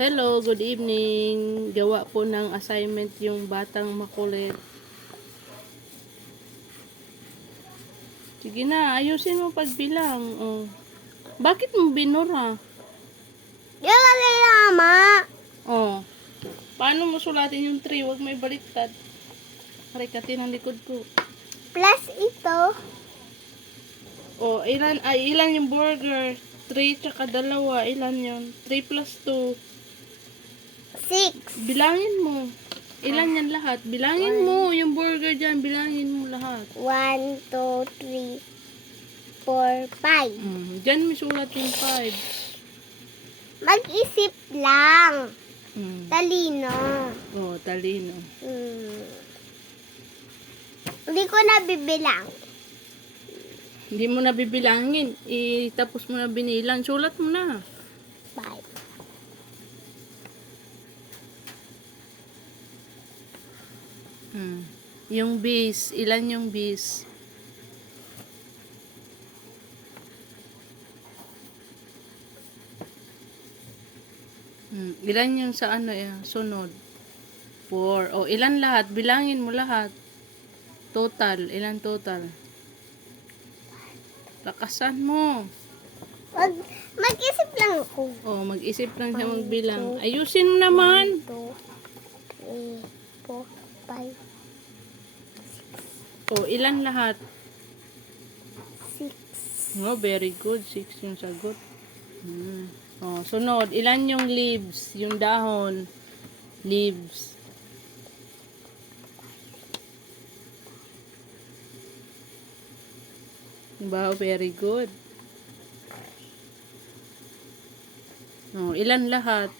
Hello, good evening. Gawa po ng assignment yung batang makulit. Sige na, ayusin mo pagbilang. Oh. Bakit mo binura? Yung alilama. Oh. Paano mo sulatin yung 3? Huwag may baliktad. Karikatin ang likod ko. Plus ito. Oh, ilan yung burger? 3 tsaka 2. Ilan yun? 3 plus 2. 6. Bilangin mo. Ilan yan lahat? Bilangin mo. Yung burger dyan, bilangin mo lahat. 1, 2, 3, 4, 5. Dyan may sulat yung 5. Mag-isip lang. Talino. Oh, talino. Hindi ko nabibilang. Hindi mo na bibilangin. Tapos mo na binilang. Sulat mo na. 5. Yung base. Ilan yung base? Ilan yung sa ano sunod? 4. O, ilan lahat? Bilangin mo lahat. Total. Ilan total? Lakasan mo. Mag-isip lang ako. Oh, mag-isip lang siya magbilang. Ayusin mo naman. 1, 2, 3, 4, 5, Oh, ilan lahat? 6. Oh, very good. 6 yung sagot. Oh, sunod. Ilan yung leaves? Yung dahon. Leaves. Wow, very good. Oh, ilan lahat?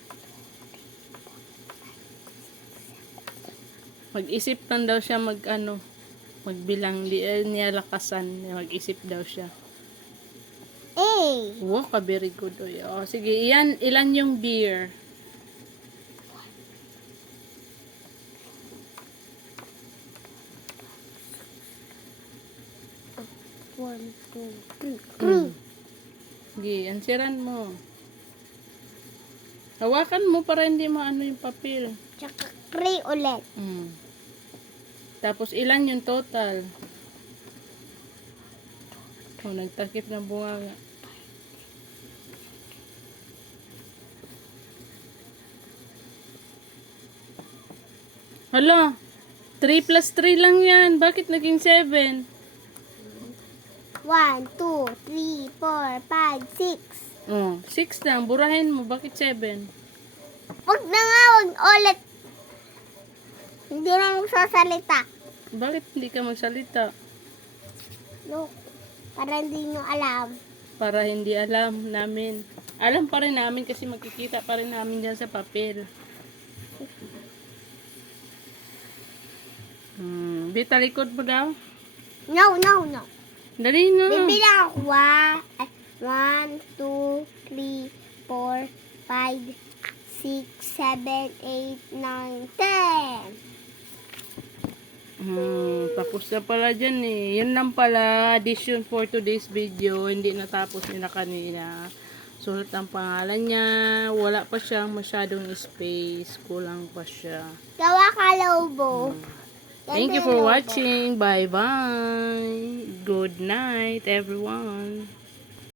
Mag-isip lang daw siya magbilang. Di niya lakasan. Mag-isip daw siya. A. Wow, ka very good. Oh, sige, ilan yung beer? One, two, three. Sige, ansiran mo. Hawakan mo para hindi maano yung papel. Tsaka 3 ulit. Tapos, ilan yung total? Oh, nagtakip ng bunganga. Hala, 3 plus 3 lang yan. Bakit naging 7? 1, 2, 3, 4, 5, 6. Oh, 6 lang. Burahin mo. Bakit 7? Wag na nga, wag ulit. Hindi na magsasalita. Bakit hindi ka magsalita? No, para hindi nyo alam. Para hindi alam namin. Alam pa rin namin kasi makikita pa rin namin dyan sa papel. Bita likod mo daw. No. Dali na. Bibilang ako. 1, 2, 3, 4, 5, 6, 7, 8, 9, 10. Tapos na pala dyan eh. Yun lang pala addition for today's video. Hindi natapos nila kanina. Sulat ang pangalan niya. Wala pa siyang masyadong space. Kulang pa siya. Gawa ka, Lobo. Thank you for watching. Bye-bye. Good night, everyone.